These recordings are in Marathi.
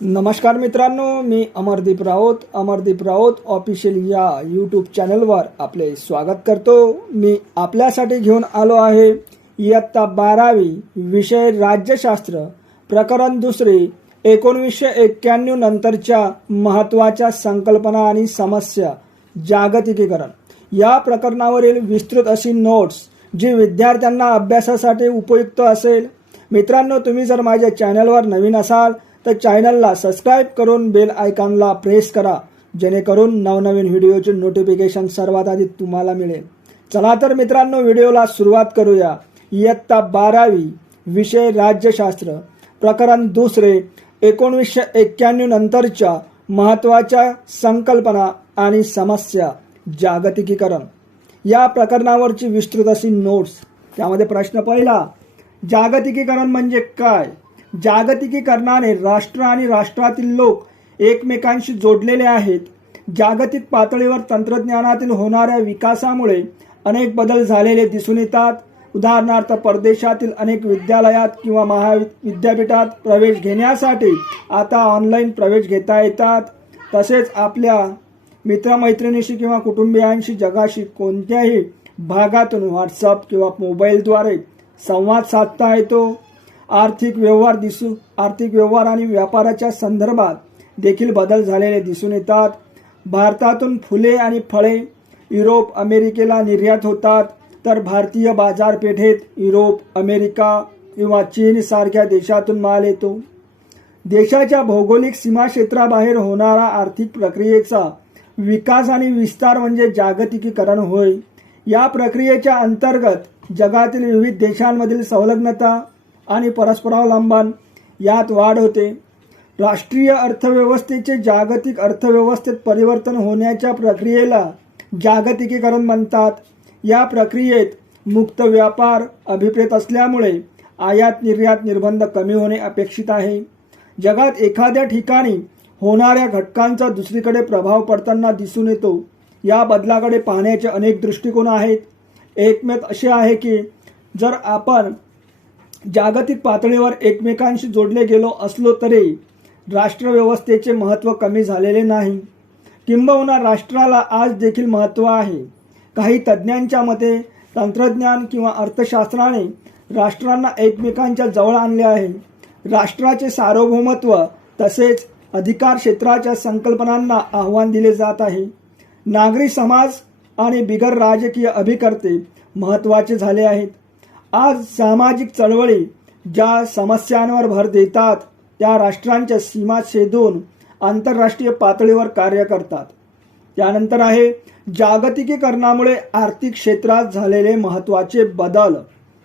नमस्कार मित्रांनो, मी अमरदीप राऊत ऑफिशियल या यूट्यूब चॅनलवर आपले स्वागत करतो। मी आपल्यासाठी घेऊन आलो आहे इयत्ता 12वी विषय राज्यशास्त्र प्रकरण दुसरे 1991 नंतरच्या महत्त्वाच्या संकल्पना आणि समस्या जागतिकीकरण या प्रकरणावरील विस्तृत अशी नोट्स जी विद्यार्थ्यांना अभ्यासासाठी उपयुक्त असेल। मित्रांनो, तुम्ही जर माझ्या चॅनलवर नवीन असाल तर चॅनलला सबस्क्राईब करून बेल आयकॉनला प्रेस करा, जेणेकरून नवनवीन व्हिडिओचे नोटिफिकेशन सर्वात आधी तुम्हाला मिळेल। चला तर मित्रांनो, व्हिडिओला सुरुवात करूया। इयत्ता 12वी विषय राज्यशास्त्र प्रकरण दुसरे 1991 नंतरच्या महत्त्वाच्या संकल्पना आणि समस्या जागतिकीकरण या प्रकरणावरची विस्तृत अशी नोट्स। त्यामध्ये प्रश्न पहिला, जागतिकीकरण म्हणजे काय? जागतिकीकरणाने राष्ट्र आणि राष्ट्रातील लोक एकमेकांशी जोडलेले आहेत। जागतिक पातळीवर तंत्रज्ञानातील होणाऱ्या विकासामुळे अनेक बदल झालेले दिसून येतात। उदाहरणार्थ, परदेशातील अनेक विद्यालयात किंवा महाविद्यापीठात प्रवेश घेण्यासाठी आता ऑनलाईन प्रवेश घेता येतात। तसेच आपल्या मित्रमैत्रिणीशी किंवा कुटुंबियांशी जगाशी कोणत्याही भागातून व्हॉट्सअप किंवा मोबाईलद्वारे संवाद साधता येतो। आर्थिक व्यवहार आणि व्यापाराच्या संदर्भात देखील बदल झालेले दिसून येतात। भारतातून फुले आणि फळे युरोप अमेरिकेला निर्यात होतात, तर भारतीय बाजारपेठेत युरोप, अमेरिका किंवा चीन सारख्या देशातून माल येतो। देशाच्या भौगोलिक सीमाक्षेत्राबाहेर होणारा आर्थिक प्रक्रियेचा विकास आणि विस्तार म्हणजे जागतिकीकरण होय। या प्रक्रियेच्या अंतर्गत जगातील विविध देशांमधील संलग्नता आणि परस्परावलंबन यात वाढ होते। राष्ट्रीय अर्थव्यवस्थेचे जागतिक अर्थव्यवस्थेत परिवर्तन होण्याच्या प्रक्रियेला जागतिकीकरण म्हणतात। या प्रक्रियेत मुक्त व्यापार अभिप्रेत असल्यामुळे आयात निर्यात निर्बंध कमी होणे अपेक्षित आहे। जगात एखाद्या ठिकाणी होणाऱ्या घटकांचा दुसरीकडे प्रभाव पडताना दिसून येतो। या बदलाकडे पाहण्याचे अनेक दृष्टिकोन आहेत। एक मत असे आहे की जर आपण जागतिक पातळीवर एकमेकांशी जोडले गेलो असलो तरी राष्ट्रव्यवस्थेचे महत्त्व कमी झालेले नाही, किंबहुना राष्ट्राला आज देखील महत्त्व आहे। काही तज्ज्ञांच्या मते तंत्रज्ञान किंवा अर्थशास्त्राने राष्ट्रांना एकमेकांच्या जवळ आणले आहे। राष्ट्राचे सार्वभौमत्व तसेच अधिकार क्षेत्राच्या संकल्पनांना आव्हान दिले जात आहे। नागरी समाज आणि बिगर राजकीय अभिकर्ते महत्त्वाचे झाले आहेत। आज सामाजिक चळवळी ज्या समस्यांवर भर देतात त्या राष्ट्रांच्या सीमा छेदून आंतरराष्ट्रीय पातळीवर कार्य करतात। त्यानंतर आहे जागतिकीकरणामुळे आर्थिक क्षेत्रात झालेले महत्त्वाचे बदल।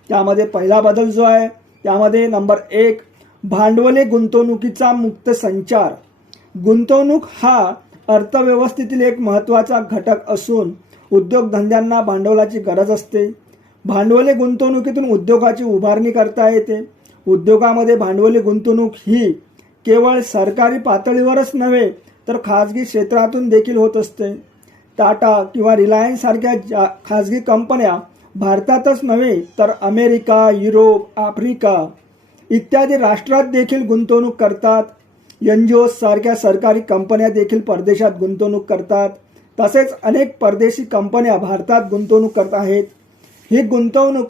त्यामध्ये पहिला बदल जो आहे त्यामध्ये नंबर 1, भांडवली गुंतवणुकीचा मुक्त संचार। गुंतवणूक हा अर्थव्यवस्थेतील एक महत्त्वाचा घटक असून उद्योगधंद्यांना भांडवलाची गरज असते। भांडवली गुंतवणुकीतून उद्योगाची उभारणी करता येते। उद्योगामध्ये भांडवली गुंतवणूक ही केवळ सरकारी पातळीवरच नव्हे तर खाजगी क्षेत्रातून देखील होत असते। टाटा किंवा रिलायन्स सारख्या खाजगी कंपन्या भारतातच नव्हे तर अमेरिका, युरोप, आफ्रिका इत्यादी राष्ट्रात देखील गुंतवणूक करतात। NGOs सारख्या सरकारी कंपन्या देखील परदेशात गुंतवणूक करतात। तसेच अनेक परदेशी कंपन्या भारतात गुंतवणूक करत आहेत। ही गुंतवणूक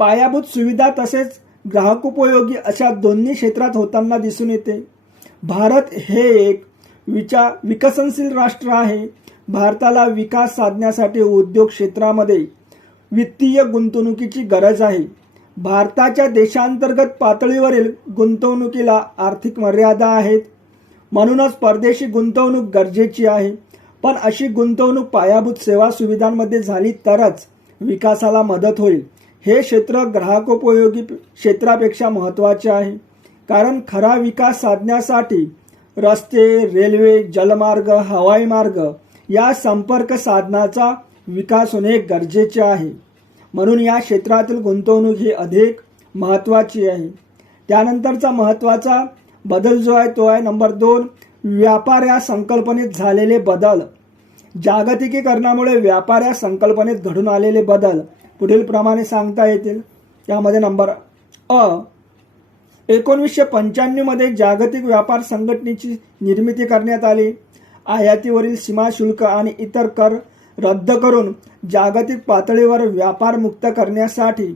पायाभूत सुविधा तसेच ग्राहकोपयोगी अशा दोन्ही क्षेत्रात होताना दिसून येते। भारत हे एक विकसनशील राष्ट्र आहे। भारताला विकास साधण्यासाठी उद्योग क्षेत्रामध्ये वित्तीय गुंतवणुकीची गरज आहे। भारताच्या देशांतर्गत पातळीवरील गुंतवणुकीला आर्थिक मर्यादा आहेत, म्हणूनच परदेशी गुंतवणूक गरजेची आहे। पण अशी गुंतवणूक पायाभूत सेवा सुविधांमध्ये झाली तरच विकासाला मदत होईल। हे क्षेत्र ग्राहकोपयोगी क्षेत्रापेक्षा महत्त्वाचे आहे, कारण खरा विकास साधण्यासाठी रस्ते, रेल्वे, जलमार्ग, हवाई मार्ग या संपर्क साधनाचा विकास होणे गरजेचे आहे। म्हणून या क्षेत्रातील गुंतवणूक ही अधिक महत्त्वाची आहे। त्यानंतरचा महत्त्वाचा बदल जो आहे तो आहे नंबर 2, व्यापार या संकल्पनेत झालेले बदल। जागतिकीकरणामुळे व्यापार या संकल्पनेत घडून आलेले बदल पुढील प्रमाणे सांगता येतील। त्यामध्ये नंबर अ, 1995 मध्ये जागतिक व्यापार संघटनेची निर्मिती करण्यात आली. आयातीवरील सीमा शुल्क आणि इतर कर रद्द करून जागतिक पातळीवर व्यापार मुक्त करण्यासाठी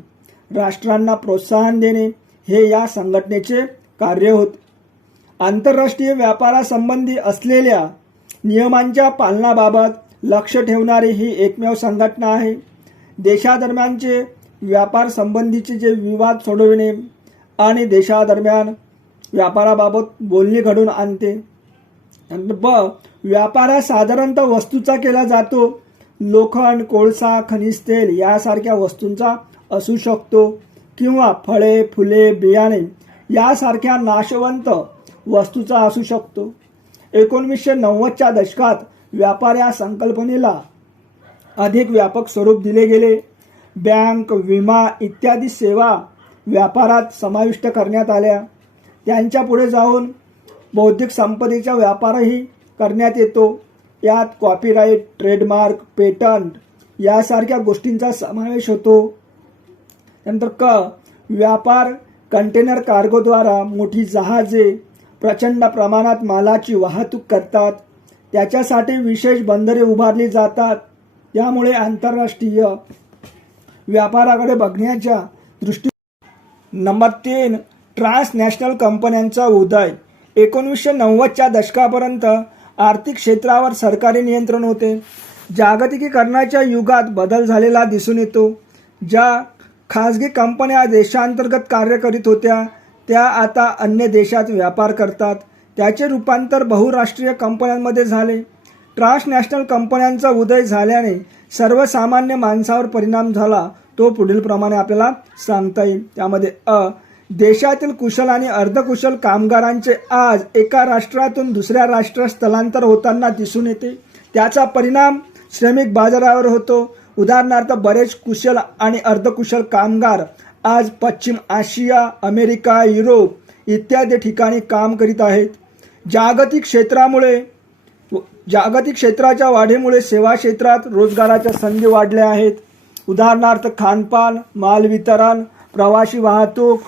राष्ट्रांना प्रोत्साहन देणे हे या संघटनेचे कार्य होते. आंतरराष्ट्रीय व्यापारासंबंधी असलेल्या नियमांच्या पालनाबाबत लक्ष ठेवणारी ही एकमेव संघटना आहे. देशादरम्यानचे व्यापार संबंधीचे जे विवाद सोडविणे आणि देशादरम्यान व्यापाराबाबत बोलणी घडवून आणते. व्यापार हा साधारणतः वस्तूचा केला जातो. लोखंड, कोळसा, खनिज तेल यासारख्या वस्तूंचा असू शकतो किंवा फळे, फुले, बियाणे यासारख्या नाशवंत वस्तूचा असू शकतो. 1990च्या दशकात व्यापार या संकल्पनेला अधिक व्यापक स्वरूप दिले गेले. बँक, विमा इत्यादी सेवा व्यापारात समाविष्ट करण्यात आल्या. त्यांच्या पुढे जाऊन बौद्धिक संपदेचा व्यापारही करण्यात येतो. यात कॉपीराईट, ट्रेडमार्क, पेटंट यासारख्या गोष्टींचा समावेश होतो. नंतर व्यापार कंटेनर कार्गोद्वारा मोठी जहाजे प्रचंड प्रमाणात मालाची वाहतूक करतात. त्याच्यासाठी विशेष बंदरे उभारली जातात. त्यामुळे आंतरराष्ट्रीय व्यापाराकडे बघण्याच्या दृष्टी. नंबर 3, ट्रान्सनॅशनल कंपन्यांचा उदय. 1990च्या दशकापर्यंत आर्थिक क्षेत्रावर सरकारी नियंत्रण होते. जागतिकीकरणाच्या युगात बदल झालेला दिसून येतो. ज्या खाजगी कंपन्या देशांतर्गत कार्य करीत होत्या त्या आता अन्य देशात व्यापार करतात. त्याचे रूपांतर बहुराष्ट्रीय कंपन्यांमध्ये झाले. ट्रान्सनॅशनल कंपन्यांचा उदय झाल्याने सर्वसामान्य माणसावर परिणाम झाला. तो पुढील प्रमाणे आपल्याला सांगता येईल. त्यामध्ये देशातील कुशल आणि अर्धकुशल कामगारांचे आज एका राष्ट्रातून दुसऱ्या राष्ट्रात स्थलांतर होताना दिसून येते. त्याचा परिणाम श्रमिक बाजारावर होतो. उदाहरणार्थ बरेच कुशल आणि अर्धकुशल कामगार आज पश्चिम आशिया, अमेरिका, युरोप इत्यादी ठिकाणी काम करीत आहेत. जागतिक क्षेत्राच्या वाढीमुळे सेवा क्षेत्रात रोजगाराच्या संधी वाढल्या आहेत. उदाहरणार्थ खानपान, माल वितरण, प्रवासी वाहतूक.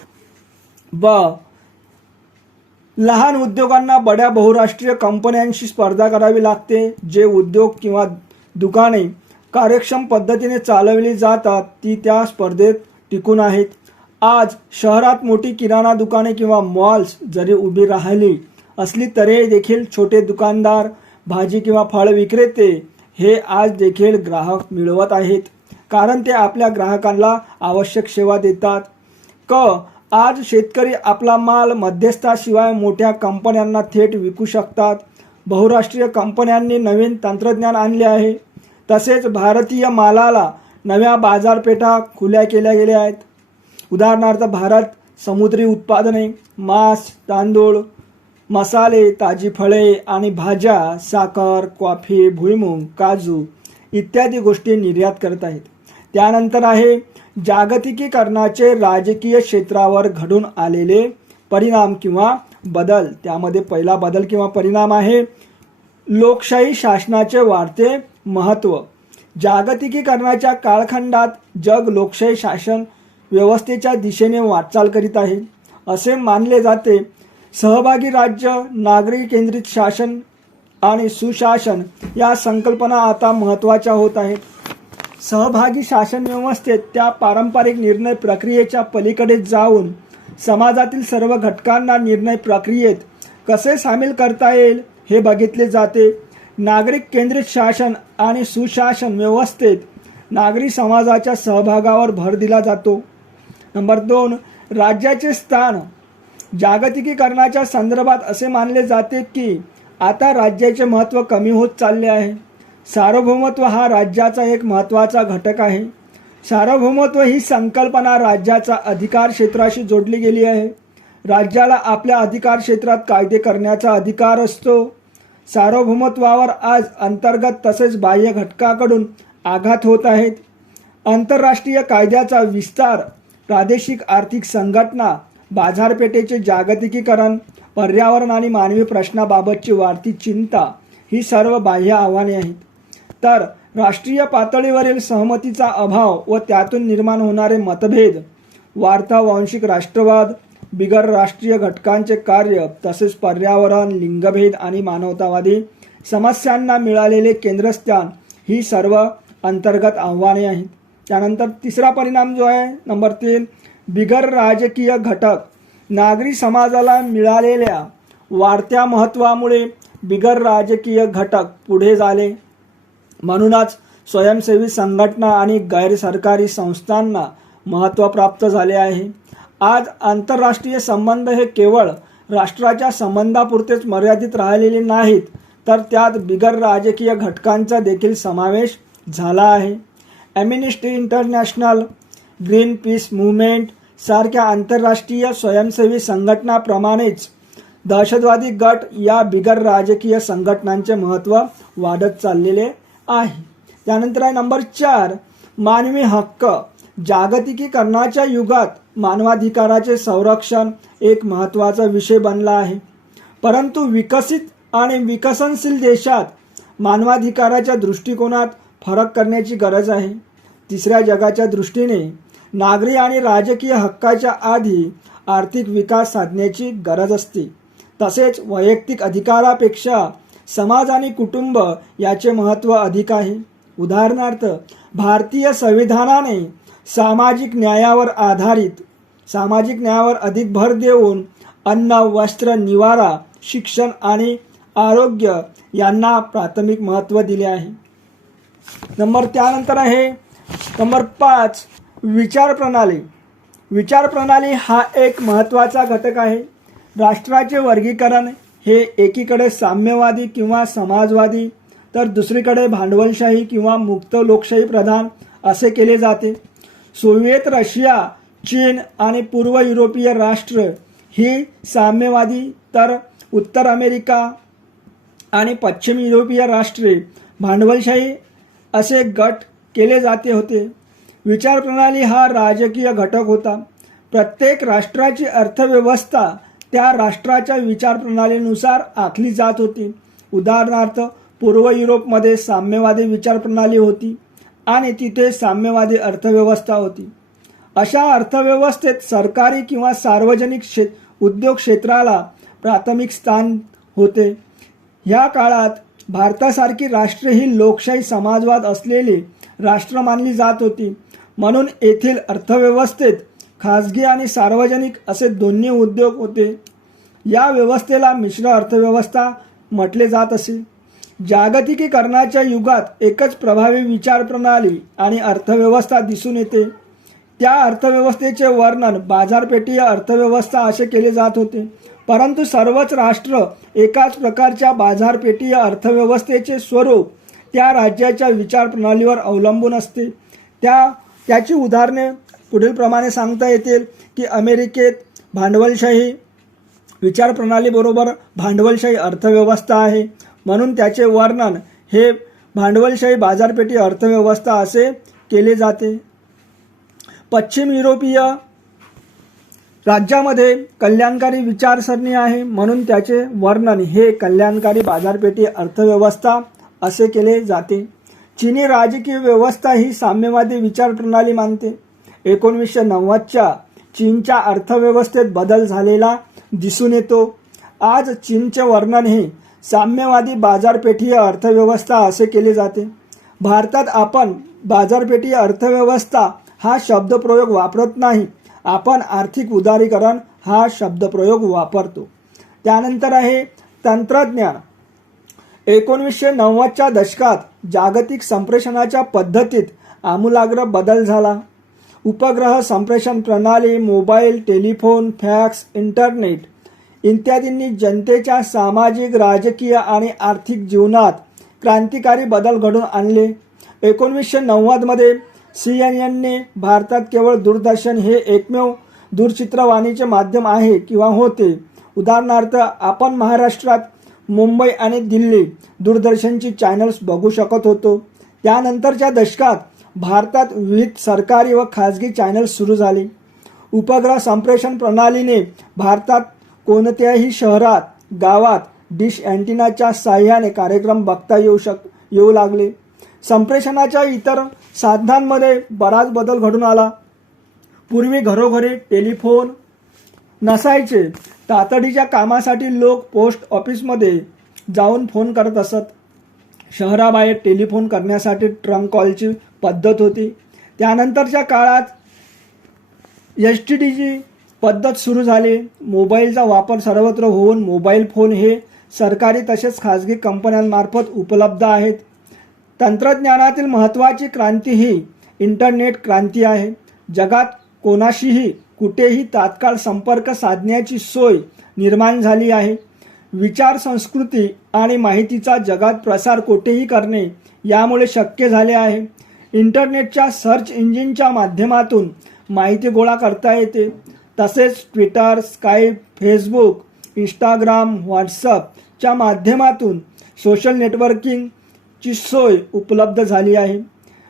लहान उद्योगांना बड्या बहुराष्ट्रीय कंपन्यांशी स्पर्धा करावी लागते. जे उद्योग किंवा दुकाने कार्यक्षम पद्धतीने चालवली जातात ती त्या स्पर्धेत टिकून आहेत. आज शहरात मोठी किराणा दुकाने किंवा मॉल्स जरी उभी राहिली असली तरी देखील छोटे दुकानदार, भाजी किंवा फळ विक्रेते हे आज देखील ग्राहक मिळवत आहेत, कारण ते आपल्या ग्राहकांना आवश्यक सेवा देतात. आज शेतकरी आपला माल मध्यस्थाशिवाय मोठ्या कंपन्यांना थेट विकू शकतात. बहुराष्ट्रीय कंपन्यांनी नवीन तंत्रज्ञान आणले आहे. तसेच भारतीय मालाला नव्या बाजारपेठा खुल्या केल्या गेल्या आहेत. उदाहरणार्थ भारत समुद्री उत्पादने, मांस, तांदूळ, मसाले, ताजी फळे आणि भाज्या, साखर, कॉफी, भुईमूग, काजू इत्यादी गोष्टी निर्यात करत आहेत. त्यानंतर आहे जागतिकीकरणाचे राजकीय क्षेत्रावर घडून आलेले परिणाम किंवा बदल. त्यामध्ये पहिला बदल किंवा परिणाम आहे लोकशाही शासनाचे वाढते महत्त्व. जागतिकीकरणाच्या कालखंडात जग लोकशाही शासन व्यवस्थेच्या दिशेने वाटचाल करीत आहे असे मानले जाते. सहभागी राज्य, नागरी केंद्रित शासन आणि सुशासन या संकल्पना आता महत्त्वाच्या होत आहेत. सहभागी शासन व्यवस्थेत त्या पारंपरिक निर्णय प्रक्रियेच्या पलीकडे जाऊन समाजातील सर्व घटकांना निर्णय प्रक्रियेत कसे सामील करता येईल हे बघितले जाते. नागरिक केंद्रित शासन आणि सुशासन व्यवस्थेत नागरी समाजाच्या सहभागावर भर दिला जातो. नंबर 2, राज्याचे स्थान. जागतिकीकरणाच्या संदर्भात असे मानले जाते की आता राज्याचे महत्त्व कमी होत चालले आहे. सार्वभौमत्व हा राज्याचा एक महत्त्वाचा घटक आहे. सार्वभौमत्व ही संकल्पना राज्याचा अधिकार क्षेत्राशी जोडली गेली आहे. राज्याला आपल्या अधिकार क्षेत्रात कायदे करण्याचा अधिकार असतो. सार्वभौमत्वावर आज अंतर्गत तसेच बाह्य घटकाकडून आघात होत आहेत. आंतरराष्ट्रीय कायद्याचा विस्तार, प्रादेशिक आर्थिक संघटना, बाजारपेठेचे जागतिकीकरण, पर्यावरण आणि मानवी प्रश्नाबाबतची वाढती चिंता ही सर्व बाह्य आव्हाने आहेत. तर राष्ट्रीय पातळीवरील सहमतीचा अभाव व त्यातून निर्माण होणारे मतभेद, वाढता वांशिक राष्ट्रवाद, बिगर राष्ट्रीय घटकांचे कार्य तसेच पर्यावरण, लिंगभेद आणि मानवतावादी समस्यांना मिळालेले केंद्रस्थान ही सर्व अंतर्गत आव्हाने आहेत. त्यानंतर तिसरा परिणाम जो आहे नंबर 3, बिगर राजकीय घटक. नागरी समाजाला मिळालेल्या वाढत्या महत्त्वामुळे बिगर राजकीय घटक पुढे झाले. म्हणूनच स्वयंसेवी संघटना आणि गैरसरकारी संस्थांना महत्त्व प्राप्त झाले आहे. आज आंतरराष्ट्रीय संबंध हे केवळ राष्ट्राच्या संबंधापुरतेच मर्यादित राहिलेले नाहीत, तर त्यात बिगर राजकीय घटकांचा देखील समावेश झाला आहे. ॲम्नेस्टी इंटरनॅशनल, ग्रीन पीस मूव्हमेंट सारख्या आंतरराष्ट्रीय स्वयंसेवी संघटनाप्रमाणेच दहशतवादी गट या बिगर राजकीय संघटनांचे महत्त्व वाढत चाललेले आहे. त्यानंतर आहे नंबर 4, मानवी हक्क. जागतिकीकरणाच्या युगात मानवाधिकाराचे संरक्षण एक महत्त्वाचा विषय बनला आहे. परंतु विकसित आणि विकसनशील देशात मानवाधिकाराच्या दृष्टिकोनात फरक करण्याची गरज आहे. तिसऱ्या जगाच्या दृष्टीने नागरी आणि राजकीय हक्काच्या आधी आर्थिक विकास साधण्याची गरज असते. तसेच वैयक्तिक अधिकारापेक्षा समाज आणि कुटुंब याचे महत्त्व अधिक आहे. उदाहरणार्थ, भारतीय संविधानाने सामाजिक न्यायावर अधिक भर देऊन अन्न, वस्त्र, निवारा, शिक्षण आणि आरोग्य यांना प्राथमिक महत्त्व दिले आहे. त्यानंतर आहे नंबर 5, विचारप्रणाली. विचारप्रणाली हा एक महत्त्वाचा घटक आहे. राष्ट्राचे वर्गीकरण हे एकीकडे साम्यवादी किंवा समाजवादी तर दुसरीकडे भांडवलशाही किंवा मुक्त लोकशाही प्रधान असे केले जाते. सोव्हिएत रशिया, चीन आणि पूर्व युरोपीय राष्ट्र ही साम्यवादी तर उत्तर अमेरिका आणि पश्चिम युरोपीय राष्ट्रे भांडवलशाही असे गट केले जाते होते. विचारप्रणाली हा राजकीय घटक होता. प्रत्येक राष्ट्राची अर्थव्यवस्था त्या राष्ट्राच्या विचारप्रणालीनुसार आखली जात होती. उदाहरणार्थ, पूर्व युरोपमध्ये साम्यवादी विचारप्रणाली होती आणि तिथे साम्यवादी अर्थव्यवस्था होती. अशा अर्थव्यवस्थेत सरकारी किंवा सार्वजनिक उद्योग क्षेत्राला प्राथमिक स्थान होते. ह्या काळात भारतासारखी राष्ट्रे ही लोकशाही समाजवाद असलेली राष्ट्र मानली जात होती. म्हणून येथील अर्थव्यवस्थेत खाजगी आणि सार्वजनिक असे दोन्ही उद्योग होते. या व्यवस्थेला मिश्र अर्थव्यवस्था म्हटले जात असे. जागतिकीकरणाच्या युगात एकच प्रभावी विचारप्रणाली आणि अर्थव्यवस्था दिसून येते. त्या अर्थव्यवस्थेचे वर्णन बाजारपेठीय अर्थव्यवस्था असे केले जात होते. परंतु सर्वच राष्ट्र एकाच प्रकारच्या बाजारपेठीय अर्थव्यवस्थेचे स्वरूप त्या राज्याच्या विचारप्रणालीवर अवलंबून असते. त्याची उदाहरणे पुढीलप्रमाणे सांगता येतील की अमेरिकेत भांडवलशाही विचारप्रणालीबरोबर भांडवलशाही अर्थव्यवस्था आहे, म्हणून त्याचे वर्णन हे भांडवलशाही बाजारपेठी अर्थव्यवस्था असे केले जाते. पश्चिम युरोपीय राज्यामध्ये कल्याणकारी विचारसरणी आहे, म्हणून त्याचे वर्णन हे कल्याणकारी बाजारपेठी अर्थव्यवस्था असे केले जाते. चीनी राजकीय व्यवस्था ही साम्यवादी विचारप्रणाली मानते. 1990च्या चीनच्या अर्थव्यवस्थेत बदल झालेला दिसून येतो. आज चीनचे वर्णन हे साम्यवादी बाजारपेठीय अर्थव्यवस्था असे केले जाते. भारतात आपण बाजारपेठीय अर्थव्यवस्था हा शब्दप्रयोग वापरत नाही, आपण आर्थिक उदारीकरण हा शब्दप्रयोग वापरतो. त्यानंतर आहे तंत्रज्ञान. 1990च्या दशकात जागतिक संप्रेषणाच्या पद्धतीत आमूलाग्र बदल झाला. उपग्रह संप्रेषण प्रणाली, मोबाईल, टेलिफोन, फॅक्स, इंटरनेट इत्यादींनी जनतेच्या सामाजिक, राजकीय आणि आर्थिक जीवनात क्रांतिकारी बदल घडवून आणले. 1990मध्ये CNN भारतात केवळ दूरदर्शन हे एकमेव दूरचित्रवाणीचे माध्यम आहे किंवा होते. उदाहरणार्थ, आपण महाराष्ट्रात मुंबई आणि दिल्ली दूरदर्शनची चॅनल्स बघू शकत होतो. त्यानंतरच्या दशकात भारतात विविध सरकारी व खाजगी चॅनल्स सुरू झाली. उपग्रह संप्रेषण प्रणालीने भारतात कोणत्याही शहरात, गावात डिश अँटिनाच्या साहाय्याने कार्यक्रम बघता येऊ लागले. संप्रेषणाच्या इतर साधनांमध्ये बराच बदल घडून आला. पूर्वी घरोघरी टेलिफोन नसायचे. तातडीच्या कामासाठी लोक पोस्ट ऑफिसमध्ये जाऊन फोन करत असत. शहराबाहेर टेलिफोन करण्यासाठी ट्रंक कॉलची पद्धत होती. त्यानंतरच्या काळात STDची पद्धत सुरू झाली. मोबाईलचा वापर सर्वत्र होऊन मोबाईल फोन हे सरकारी तसेच खाजगी कंपन्यांमार्फत उपलब्ध आहेत. तंत्रज्ञानातील महत्त्वाची क्रांती ही इंटरनेट क्रांती आहे. जगात कोणाशीही कुठेही तात्काळ संपर्क साधण्याची सोय निर्माण झाली आहे. विचार, संस्कृती आणि माहितीचा जगात प्रसार कोठेही करणे यामुळे शक्य झाले आहे. इंटरनेटच्या सर्च इंजिनच्या माध्यमातून माहिती गोळा करता येते. तसेच ट्विटर, स्काईप, फेसबुक, इंस्टाग्राम, व्हॉट्सअपच्या माध्यमातून सोशल नेटवर्किंगची सोय उपलब्ध झाली आहे.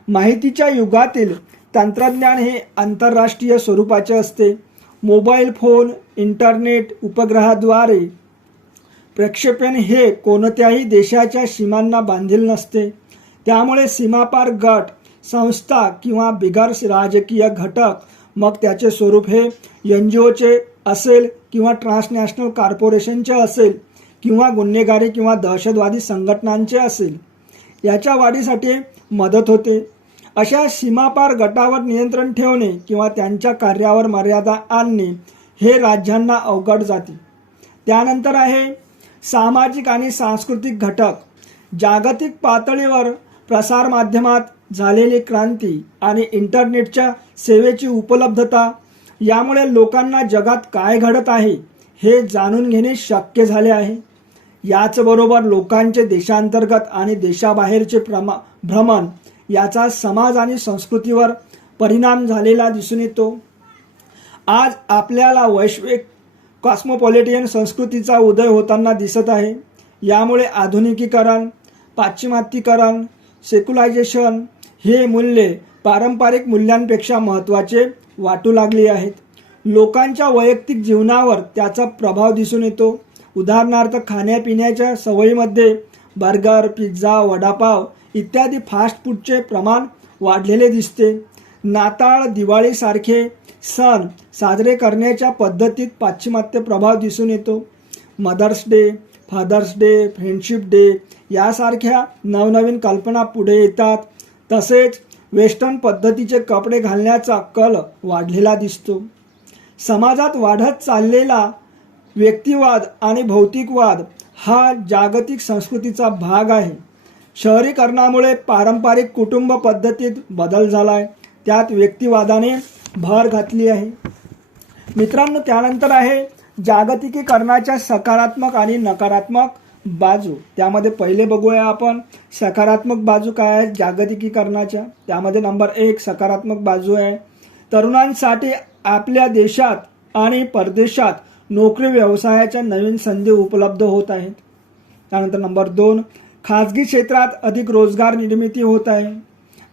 माहितीच्या युगातील तंत्रज्ञान हे आंतरराष्ट्रीय स्वरूपाचे असते. मोबाईल फोन, इंटरनेट, उपग्रहाद्वारे प्रक्षेपण हे कोणत्याही देशाच्या सीमांना बांधील नसते. त्यामुळे सीमापार गट, संस्था किंवा बिगर राजकीय घटक, मग त्याचे स्वरूप हे NGOचे असेल किंवा ट्रान्सनॅशनल कॉर्पोरेशनचे असेल किंवा गुन्हेगारी किंवा दहशतवादी संघटनांचे असेल, याच्या वाढीसाठी मदत होते. अशा सीमापार गटावर नियंत्रण ठेवणे किंवा त्यांच्या कार्यावर मर्यादा आणणे हे राज्यांना अवघड जाते. त्यानंतर आहे सामाजिक आणि सांस्कृतिक घटक. जागतिक पातळीवर प्रसारमाध्यमात झालेली क्रांती आणि इंटरनेटच्या सेवेची उपलब्धता यामुळे लोकांना जगात काय घडत आहे हे जाणून घेणे शक्य झाले आहे. याचबरोबर लोकांचे देशांतर्गत आणि देशाबाहेरचे भ्रमण याचा समाज आणि संस्कृतीवर परिणाम झालेला दिसून येतो. आज आपल्याला वैश्विक कॉस्मोपॉलिटियन संस्कृतीचा उदय होताना दिसत आहे. यामुळे आधुनिकीकरण, पाश्चिमात्यीकरण, सेक्युलायझेशन हे मूल्ये पारंपरिक मूल्यांपेक्षा महत्त्वाचे वाटू लागली आहेत. लोकांच्या वैयक्तिक जीवनावर त्याचा प्रभाव दिसून येतो. उदाहरणार्थ खाण्यापिण्याच्या सवयीमध्ये बर्गर, पिझ्झा, वडापाव इत्यादी फास्ट फूडचे प्रमाण वाढलेले दिसते. नाताळ, दिवाळीसारखे सण साजरे करण्याच्या पद्धतीत पाश्चिमात्य प्रभाव दिसून येतो. Mother's Day, Father's Day, Friendship Day यासारख्या नवनवीन कल्पना पुढे येतात. तसेच वेस्टर्न पद्धतीचे कपडे घालण्याचा कल वाढलेला दिसतो. समाजात वाढत चाललेला व्यक्तिवाद आणि भौतिकवाद हा जागतिक संस्कृतीचा भाग आहे. शहरीकरणामुळे पारंपरिक कुटुंब पद्धतीत बदल झाला आहे. त्यात व्यक्तिवादाने भर घातली आहे. मित्रांनो, त्यानंतर आहे जागतिकीकरणाच्या सकारात्मक आणि नकारात्मक बाजू. त्यामध्ये पहिले बघूया आपण सकारात्मक बाजू काय आहे जागतिकीकरणाच्या. त्यामध्ये नंबर 1 सकारात्मक बाजू आहे, तरुणांसाठी आपल्या देशात आणि परदेशात नोकरी व्यवसायाच्या नवीन संधी उपलब्ध होत आहेत. त्यानंतर नंबर 2 खाजगी क्षेत्रात अधिक रोजगार निर्मिती होत आहे.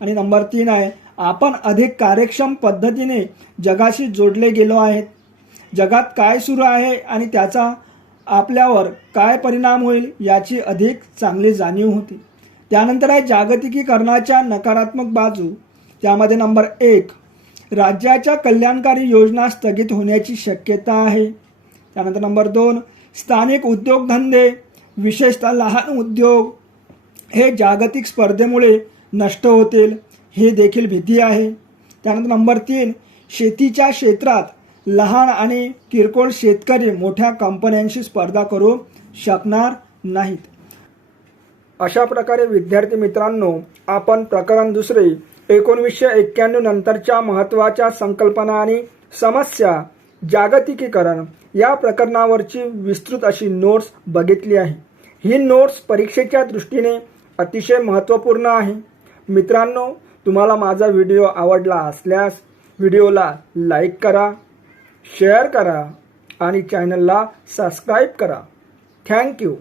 आणि नंबर 3 आहे आपण अधिक कार्यक्षम पद्धतीने जगाशी जोडले गेलो आहेत. जगात काय सुरू आहे आणि त्याचा आपल्यावर काय परिणाम होईल याची अधिक चांगली जाणीव होते. त्यानंतर आहे जागतिकीकरणाच्या नकारात्मक बाजू. त्यामध्ये नंबर 1 राज्याच्या कल्याणकारी योजना स्थगित होण्याची शक्यता आहे. त्यानंतर नंबर 2 स्थानिक उद्योगधंदे, विशेषतः लहान उद्योग हे जागतिक स्पर्धेमुळे नष्ट होतील, हे देखील भीती आहे. त्यानंतर नंबर 3 शेतीच्या क्षेत्रात लहान आणि किरकोळ शेतकरी मोठ्या कंपन्यांशी स्पर्धा करू शकणार नाहीत. अशा प्रकारे विद्यार्थी मित्रांनो, आपण प्रकरण 2 1991 नंतरच्या महत्त्वाच्या संकल्पना आणि समस्या जागतिकीकरण या प्रकरणावरची विस्तृत अशी नोट्स बघितली आहे. ही नोट्स परीक्षेच्या दृष्टीने अतिशय महत्त्वपूर्ण आहे. मित्रांनो, तुम्हाला माझा व्हिडिओ आवडला असल्यास व्हिडिओला लाईक करा, शेअर करा आणि चॅनलला सबस्क्राईब करा. थँक्यू.